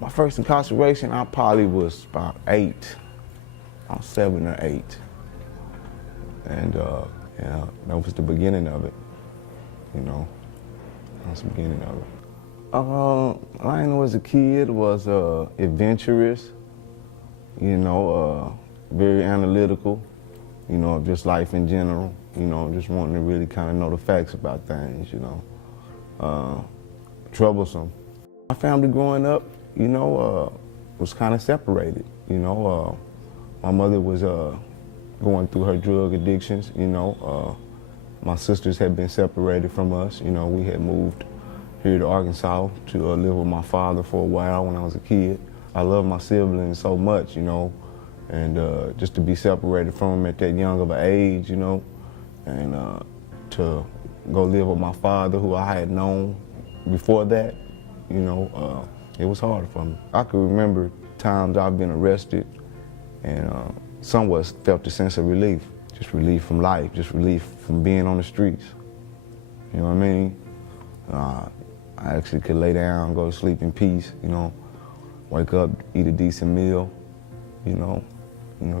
My first incarceration, I probably was about 8. I was 7 or 8. And yeah, that was the beginning of it, you know. That was the beginning of it. Lyonel as a kid was adventurous, you know, very analytical, you know, just life in general, you know, just wanting to really kind of know the facts about things, you know. Troublesome. My family growing up, you know, was kind of separated, you know. My mother was going through her drug addictions, you know. My sisters had been separated from us, you know. We had moved here to Arkansas to live with my father for a while when I was a kid. I love my siblings so much, you know, and just to be separated from them at that young of an age, you know, and to go live with my father, who I had known before that, you know, it was hard for me. I can remember times I've been arrested and somewhat felt a sense of relief. Just relief from life, just relief from being on the streets. You know what I mean? I actually could lay down, go to sleep in peace, you know, wake up, eat a decent meal, you know,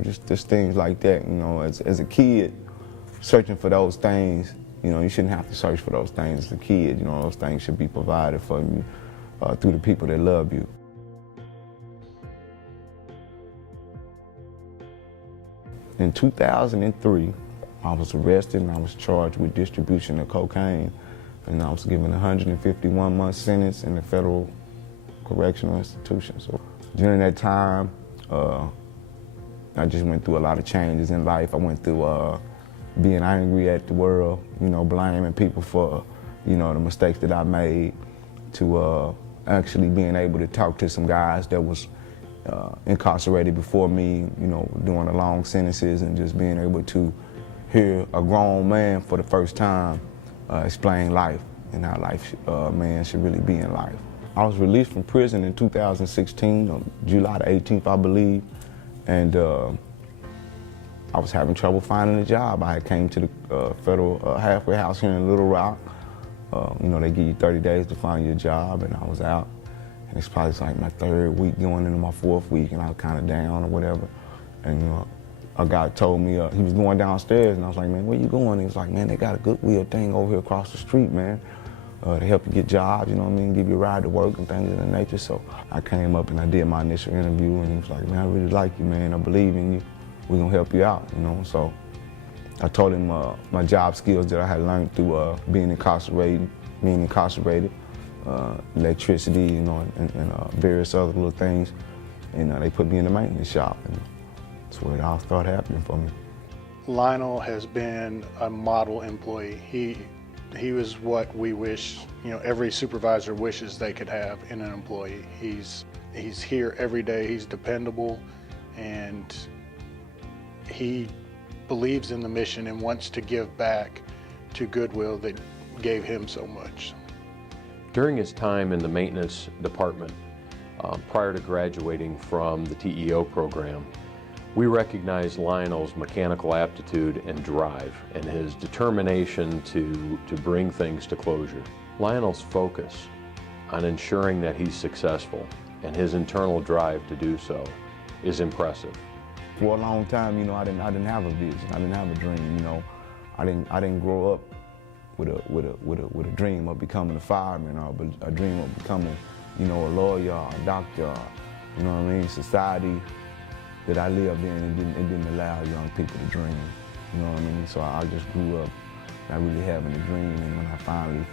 just things like that. You know, as a kid, searching for those things, you know, you shouldn't have to search for those things as a kid. You know, those things should be provided for you through the people that love you. In 2003, I was arrested and I was charged with distribution of cocaine, and I was given a 151-month sentence in the federal correctional institution. So during that time, I just went through a lot of changes in life. I went through being angry at the world, you know, blaming people for, you know, the mistakes that I made, to actually being able to talk to some guys that was incarcerated before me, you know, doing the long sentences, and just being able to hear a grown man for the first time explain life and how life man should really be in life. I was released from prison in 2016, on July the 18th, I believe, and I was having trouble finding a job. I had came to the federal halfway house here in Little Rock. You know, they give you 30 days to find your job, and I was out. And it's probably like my 3rd week going into my 4th week, and I was kind of down or whatever. And you know, a guy told me he was going downstairs, and I was like, man, where you going? He was like, man, they got a Goodwill thing over here across the street, man, to help you get jobs, you know what I mean, give you a ride to work and things of that nature. So I came up and I did my initial interview, and he was like, man, I really like you, man, I believe in you, we're gonna help you out, you know. So I told him my job skills that I had learned through being incarcerated, electricity, you know, and various other little things. And they put me in the maintenance shop, and that's where it all started happening for me. Lyonel has been a model employee. He was what we wish, you know, every supervisor wishes they could have in an employee. He's here every day, he's dependable, and he believes in the mission and wants to give back to Goodwill that gave him so much. During his time in the maintenance department, prior to graduating from the TEO program, we recognized Lyonel's mechanical aptitude and drive, and his determination to bring things to closure. Lyonel's focus on ensuring that he's successful and his internal drive to do so is impressive. For a long time, you know, I didn't have a vision. I didn't have a dream. You know, I didn't grow up with a dream of becoming a fireman, or a dream of becoming, you know, a lawyer, or a doctor. You know what I mean? Society that I lived in, it didn't allow young people to dream. You know what I mean? So I just grew up not really having a dream, and when I finally,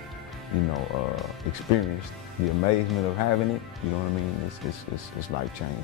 you know, experienced the amazement of having it, you know what I mean? It's life-changing.